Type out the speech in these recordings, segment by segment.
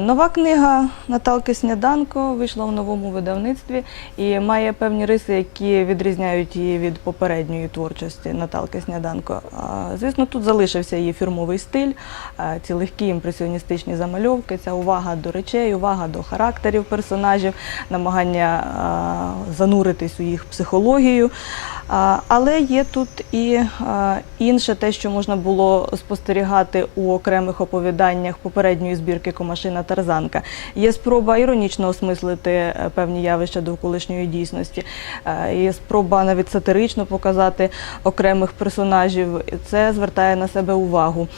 Нова книга Наталки Сняданко вийшла в новому видавництві і має певні риси, які відрізняють її від попередньої творчості Наталки Сняданко. Звісно, тут залишився її фірмовий стиль, ці легкі імпресіоністичні замальовки, ця увага до речей, увага до характерів персонажів, намагання зануритись у їх психологію. Але є тут і інше те, що можна було спостерігати у окремих оповіданнях попередньої збірки Комашина Тарзанка. Є спроба іронічно осмислити е, певні явища довколишньої дійсності. Е, Є спроба навіть сатирично показати окремих персонажів. Це звертає на себе увагу.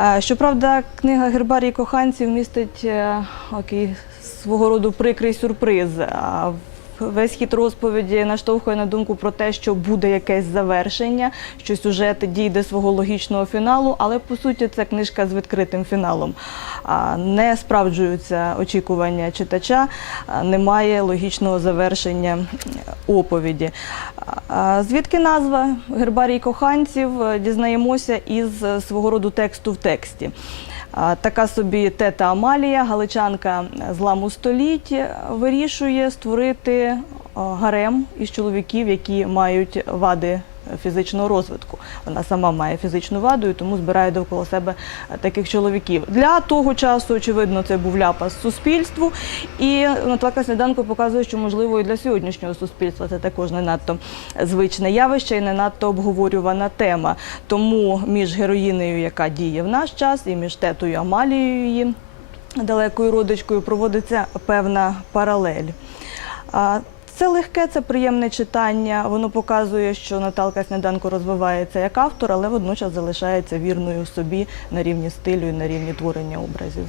Е, Щоправда, книга Гербарій коханців містить такий свого роду прикрий сюрприз. А Весь хід розповіді наштовхує на думку про те, що буде якесь завершення, що сюжет дійде свого логічного фіналу, але по суті це книжка з відкритим фіналом. Не справджуються очікування читача, немає логічного завершення оповіді. Звідки назва Гербарій коханців е, дізнаємося із е, свого роду тексту в тексті. Така собі тета Амалія, галичанка зламу століть, вирішує створити гарем із чоловіків, які мають вади фізичного розвитку. Вона сама має фізичну ваду і тому збирає довкола себе е, таких чоловіків. Для того часу, очевидно, це був ляпас суспільству. І Наталка Сніданко показує, що можливо і для сьогоднішнього суспільства це також не надто звичне явище і не надто обговорювана тема. Тому між героїнею, яка діє в наш час, і між тетою Амалією її далекою родичкою проводиться певна паралель. Це легке, це приємне читання. Воно показує, що Наталка Сніданко розвивається як автор, але водночас залишається вірною собі на рівні стилю і на рівні творення образів.